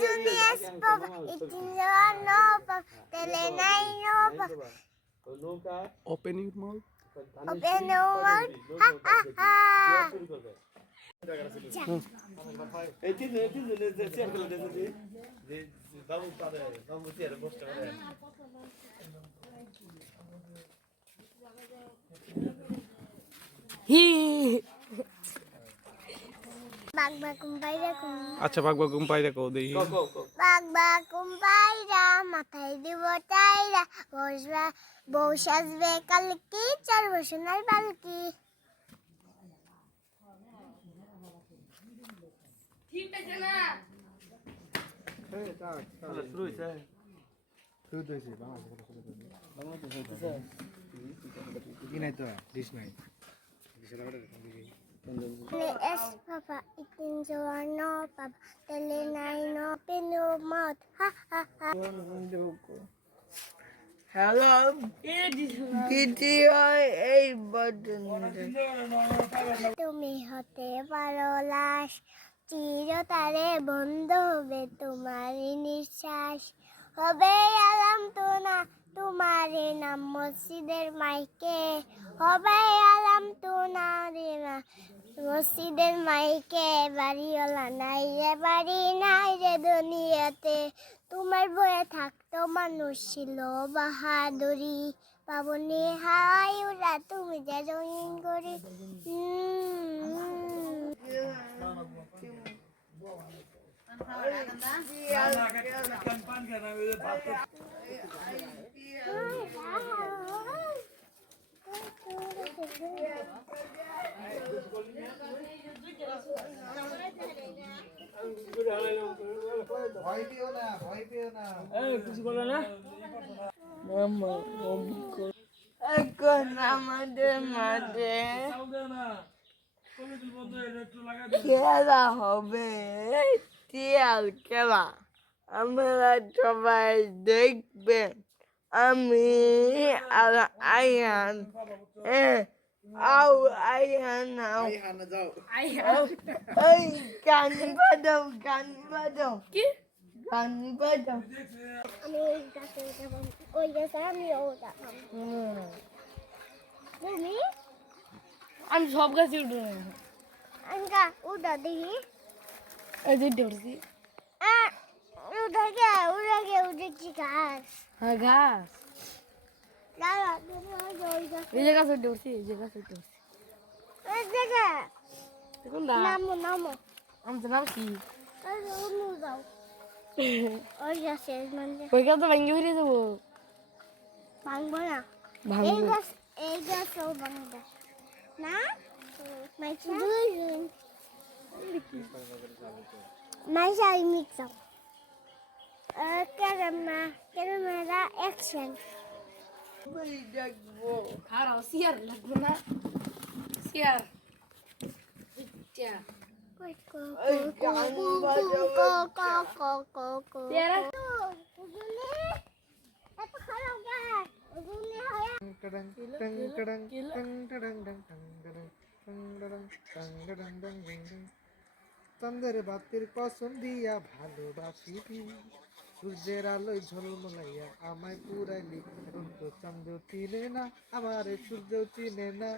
Juniors Papa, eating no Papa, telling no Papa. Open your mouth. Open no mouth. Ha ha ha. এই তিন chair করে দেখেছি যে বাবু পারে বাবু চেয়ারে বসতে পারে Bag kumpaira kum. আচ্ছা বাগবা ঘুম পাই দেখো দেখি Bag kumpaira, মাথায় দিব টাইরা, বউ সাজবে কালকে, চার বছর বালকি। ঠিক আছে না শুরু হয়েছে Es Papa, eating no Papa, telling no open no mouth. Ha ha ha. Hello দ্বিতীয় এই বাটন তুমি হতে পারো লাশ, চিরতরে বন্ধ হবে তোমার নিঃশ্বাস, হবে আলাম তো না তোমার নাম মসজিদের মাইকে, হবে আলাম তো না রে না মসজিদের মাইকে, বাড়িওয়ালা নাই রে বাড়ি নাই রে দুনিয়াতে, তোমার বয়ে থাকতো মানুষ ছিল বাহাদুরি, পাবনি হাই ওরা তুমি যে রঙিন করি। এখন আমাদের মাঠে খেলা হবে টিয়াল খেলা, আমরা সবাই দেখবেন। আমি আর আয়ান আয়ান এই গান বাজাও গান বাজাও কি গান বাজাও আমি ওই গাছে যাবো, ওই গাছে আমি ও যাবো। তুমি আমি সব গাছে উঠবো আঙ্কা উড়া দেখি, এই যে ধরছি উড়েছি গাছ। হ্যাঁ ঘাস দাঁড়া তুমি ওই গাছে এই যে গাছে ধরছি এই যে গাছে ধরছি ওই জায়গা দেখুন দা নামো নামো, আমি তো নাম কি অন্য যাও ওই গাছে মানে ওই গাছ তো ভেঙে ফিরে যাবো ভাঙবো না, ভাঙবো এই গাছও ভাঙবে না, মাইছি দুইজন মাইছি আর মিক্সাও ক্যামেরা অ্যাকশন। দেখবো খারাপ সিয়ার লাগবে না সিয়ার চন্দ্রের বাতির কসম দিয়া ভালোবাসি, সূর্যের আলোয় ঝলমলাইয়া আমায় পুরাইলি, এখন তো চন্দ্র চিনে না আমার সূর্য চিনে না,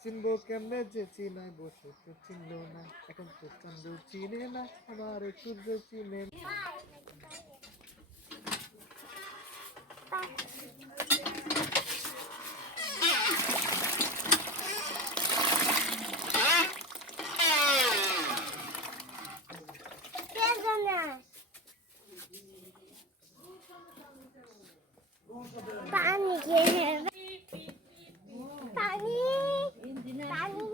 চিনবো কেমনে যে চিনায় বসে তো চিনল না, এখন তো চন্দ্র চিনে না আমার সূর্য চিনে না। পানি খেয়ে পানি পানি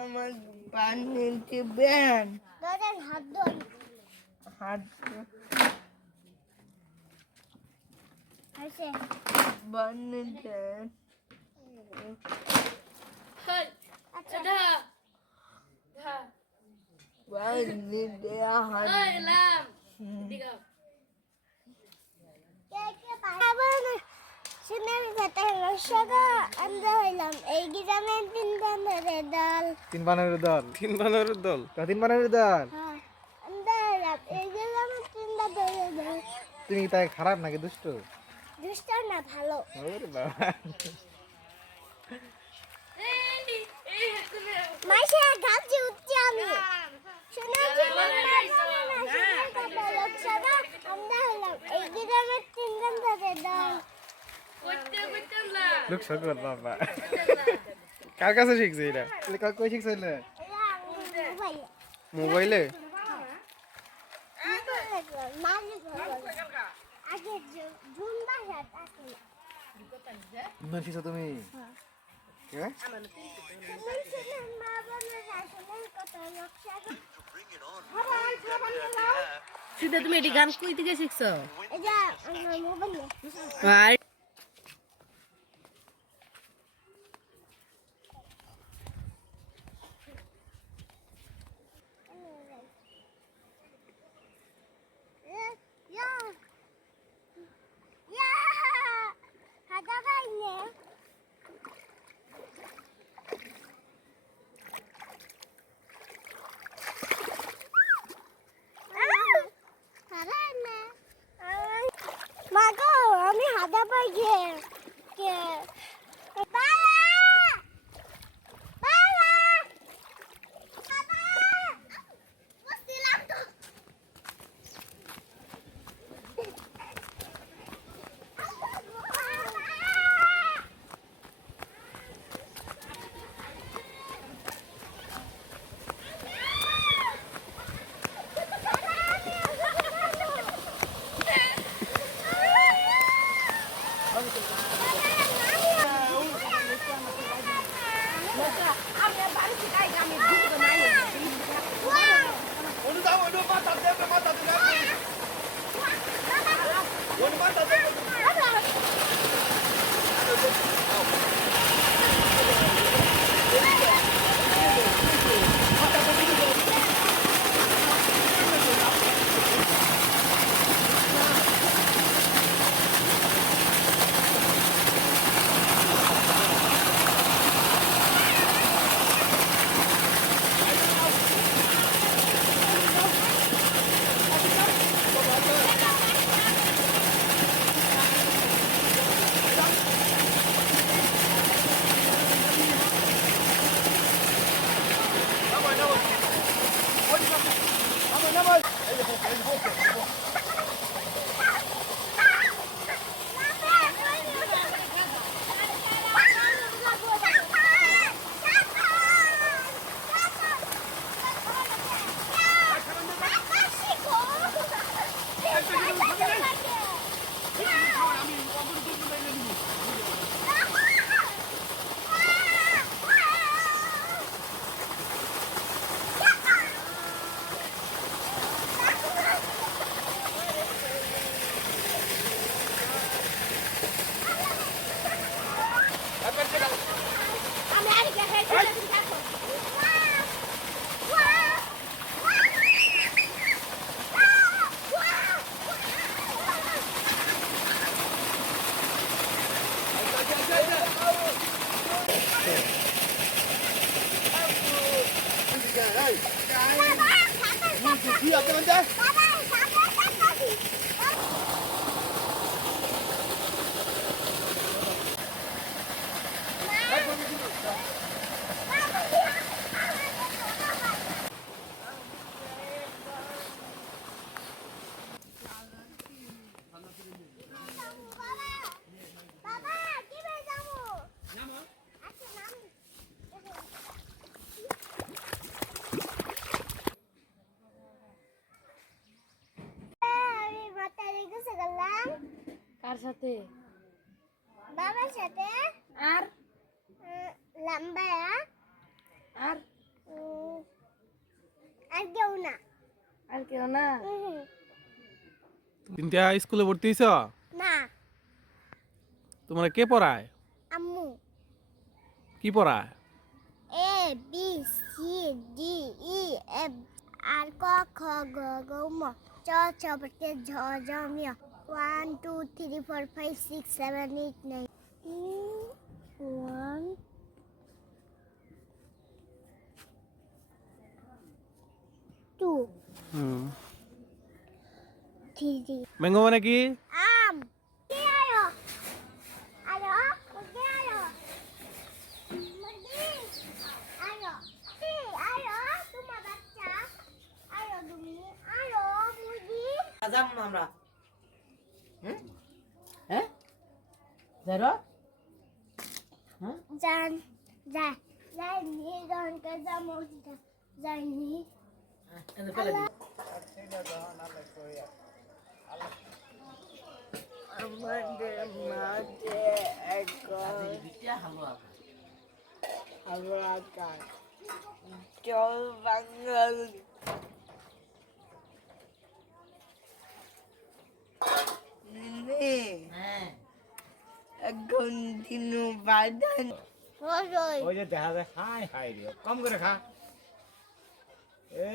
আমার পানি দিবেন ধরেন হাত ধর হাত আছে পানি দেন আচ্ছা ধা ধা পানি দেয়া হাত এই লাম দিগা কে কে পানি শুনের কথা রসগা আমরা হইলাম এই গ্রামে তিন বানরের দল। তিন বানরের দল। তিন বানরের দল। তিন বানরের দল। হ্যাঁ, আমরা হইলাম এই গ্রামে তিন বানরের দল। তুমি তাই খারাপ নাকি দুষ্ট? দুষ্ট না, ভালো। ওরে বাবা। মাইশা গাছে উঠছি আমি। শুনেছি রসগা আমরা হইলাম এই গ্রামে তিন বানরের দল। লোক সকল বাবা। কার কাছে শিখছে এটা? কই শিখছিল? এরা মোবাইলে। মোবাইলে? আগে জুন বাসাত আসলে ইমান শিখছো তুমি? কে? মা বোনের আসলে কত রসগা। সিধা তুমি এটি গান কই থেকে শিখছো? এটা আমার মোবাইলে। আর মাগো আমি হাদা পাই কে কে বাবা বাবা বাবা বসছিলাম তো 오늘 나 오늘 맞다 대고 맞다 대고 오늘 맞다 대고 뒤에 앞에 먼저 বাবা কি ভাই যাবো আচ্ছা নাম আমি মাতারি গুছে গেলাম কার সাথে? বাবার সাথে আর লম্বা আর আর কেউ না আর কেউ না? তিনটা স্কুলে ভর্তি হইছ? না তোমার কে পড়ায়? আম্মু কি পড়ায়? A B C D E F আর ক খ গ ঘ ঙ চ ছ ছ জ ঝ ঞ 1 2 3 4 5 6 7 8 9 1 2 হুম 3 ম্যাঙ্গো মানে কি? আম কি আয়ো আয়ো কি আয়ো মুরগি আয়ো কি আয়ো তোমার বাচ্চা আয়ো তুমি আয়ো মুরগি যাব আমরা হ্যাঁ যারা জান যায় যাইনি জনকে যাবো যাইনি আমাদের মাঝে এখন ভালো আকাশ চল বাঙাল এখন দিনু বাদান ওই যে দেখা যায় হাই হাই রে কম করে খা এ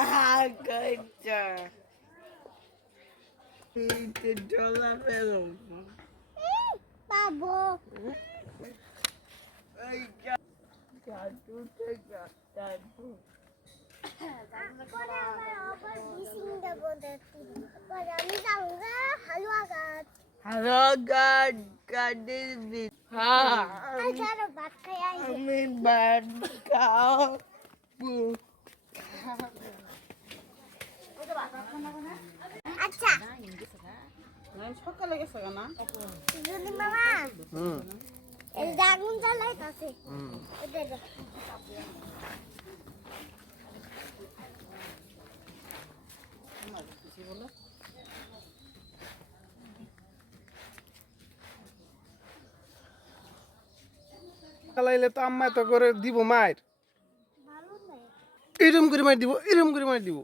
আকাশটা তুই ডলা পেল বাবু ওই জাদু থেকে জাদু পরে আবার আবার মিসিং দেবো দেখতে পরে আমি যাবো হালুয়া গাছ হ্যালো গাড গাডের বিট হ্যাঁ আচ্ছা ভাত খাই আইছে আমি বাদ খাও আচ্ছা সকালে গেছে না যদি মামা হুম এই যে আগুন জ্বালাইতাছে হুম ওদের চালাইলে তো আম্মা তো করে দিব মায়ের ভালো নাই এরম করে মার দিব এরম করে মার দিব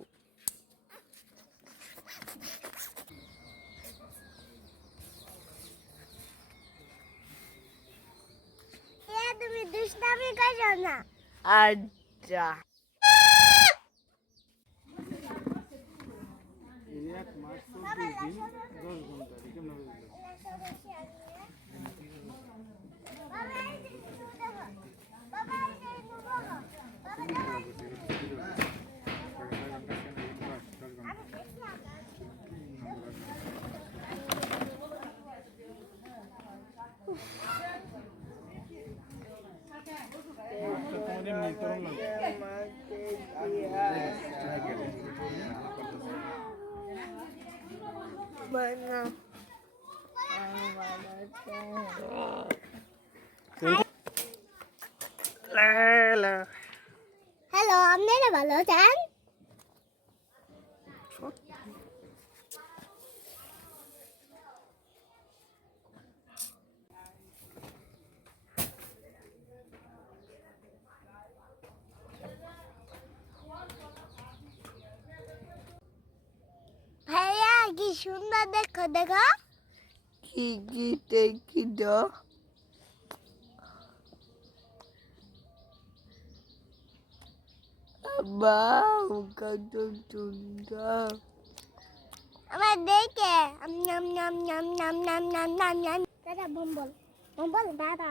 তুমি দুষ্টামি করো না আচ্ছা mana হ্যালো আপনারা ভালো আছেন ভাইয়া কি সুন্দর দেখো দেখো kiki teki do abang kado tunda আমার দেখে নাম নাম নাম নাম নাম নাম নাম নাম দাদা বম্বল বম্বল দাদা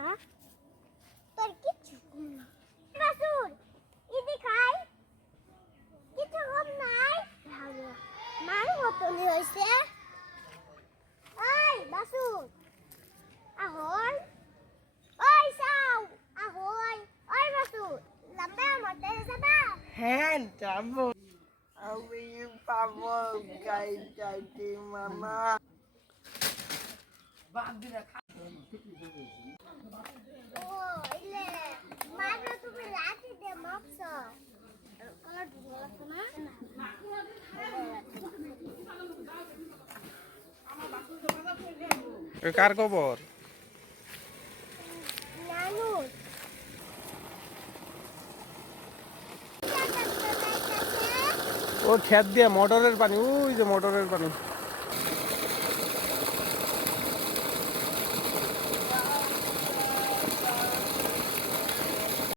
তোর কিচ্ছু কম না বাসুর ইদি খাই কিছু কম নাই ভালো মার মতনই হয়েছে ওই বাসুর আহই ওই সাউ আহই ওই বাসুর লম্বা মতে যাবা hen tamu আমি পাবো গাই যাইতে মামা ও ইলে মারো তুমি লাঠি দিয়ে মাপছো কলার ঢুকে লাগতো না কার খবর নানু ও খেত দিয়ে মোটরের পানি ওই যে মোটরের পানি